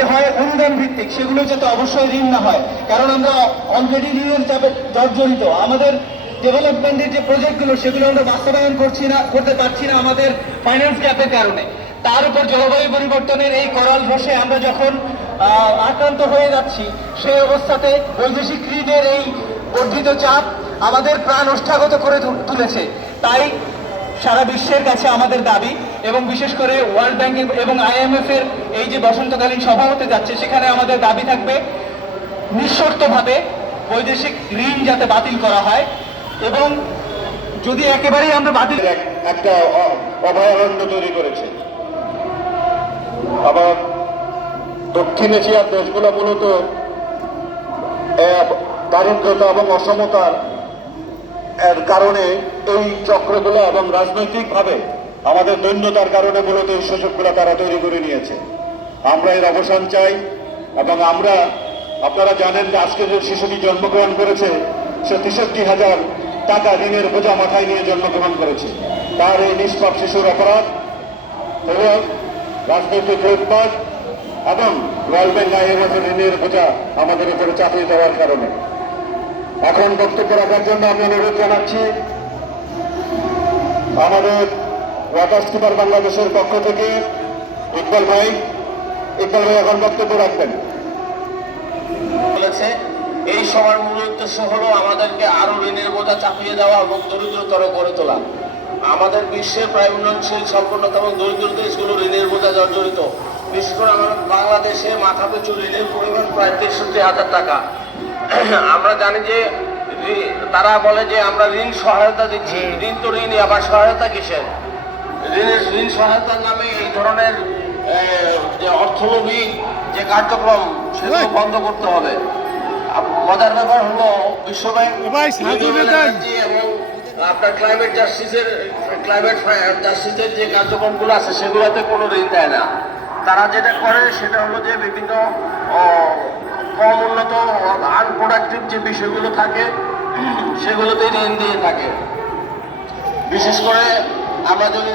যাতে হয় অনুদান ভিত্তিক, সেগুলো যাতে অবশ্যই ঋণ না হয়। কারণ আমরা অলরেডি ঋণের চাপে জর্জরিত। আমাদের ডেভেলপমেন্টের যে প্রজেক্টগুলো সেগুলো আমরা বাস্তবায়ন করছি না, করতে পারছি না আমাদের ফাইন্যান্স গ্যাপের কারণে। তার উপর জলবায়ু পরিবর্তনের এই করাল রসে আমরা যখন আক্রান্ত হয়ে যাচ্ছি সেই অবস্থাতে বৈদেশিক ঋণের এই বর্ধিত চাপ আমাদের প্রাণ ওষ্ঠাগত করে তুলেছে। তাই সারা বিশ্বের কাছে আমাদের দাবি এবং বিশেষ করে ওয়ার্ল্ড ব্যাংক এবং আইএমএফ এর এই যে বসন্তকালীন সভা হতে যাচ্ছে, সেখানে আমাদের দাবি থাকবে নিঃশর্তভাবে বৈদেশিক ঋণ যাতে বাতিল করা হয় এবং যদি একেবারেই আমরা বাতিল এক- একটা অভয়ারণ্য তৈরি করেছে। আবার দক্ষিণ এশিয়ার দেশগুলো মূলত দারিদ্রতা এবং অসমতার এর কারণে এই চক্রগুলো এবং রাজনৈতিকভাবে আমাদের দৈন্যতার কারণে মূলত শোষকগুলো তারা তৈরি করে নিয়েছে। আমরা এর অবসান চাই এবং আমরা, আপনারা জানেন যে আজকে যে শিশুটি জন্মগ্রহণ করেছে, সে তেষট্টি হাজার টাকা ঋণের বোঝা মাথায় নিয়ে জন্মগ্রহণ করেছে। তার এই নিষ্পাপ শিশুর অপরাধ এবং রাজনৈতিক লুটপাট এবং ওয়ার্ল্ড ব্যাংক আইএমএফ ঋণের বোঝা আমাদের উপরে চাপিয়ে দেওয়ার কারণে। এখন বক্তব্য রাখার জন্য আমি অনুরোধ জানাচ্ছি, আমাদের ওয়াটার স্কিপার বাংলাদেশের পক্ষ থেকে ইকবাল ভাই ইকবাল ভাই এখন বক্তব্য রাখবেন। বলেছে এই সবার মূল উদ্দেশ্য হলো আমাদেরকে আরও ঋণের বোঝা চাপিয়ে দেওয়া এবং দরিদ্রতর করে তোলা। আমাদের বিশ্বের প্রায় উন্নয়নশীল সম্পন্নতা এবং দরিদ্র দেশগুলো ঋণের বোঝা জর্জরিত বিশেষ করে আমাদের বাংলাদেশে মাথা পিছু ঋণের পরিমাণ প্রায় তেষট্টি হাজার টাকা। আমরা জানি যে তারা বলে যে আমরা ঋণ সহায়তা দিচ্ছি। ঋণ তো ঋণই আবার সহায়তা কিসের? ঋণ সহায়তার নামে এই ধরনের যে অর্থলোভী যে কার্যক্রম সেগুলো বন্ধ করতে হবে। মজার ব্যাপার হলো বিশ্বব্যাংক এবং আপনার ক্লাইমেট জাস্টিসের ক্লাইমেট জাস্টিসের যে কার্যক্রমগুলো আছে সেগুলোতে কোনো ঋণ দেয় না। তারা যেটা করে সেটা হলো যে বিভিন্ন কম উন্নত আনপ্রোডাক্টিভ যে বিষয়গুলো থাকে সেগুলোতেই ঋণ দিয়ে থাকে। বিশেষ করে আমরা যদি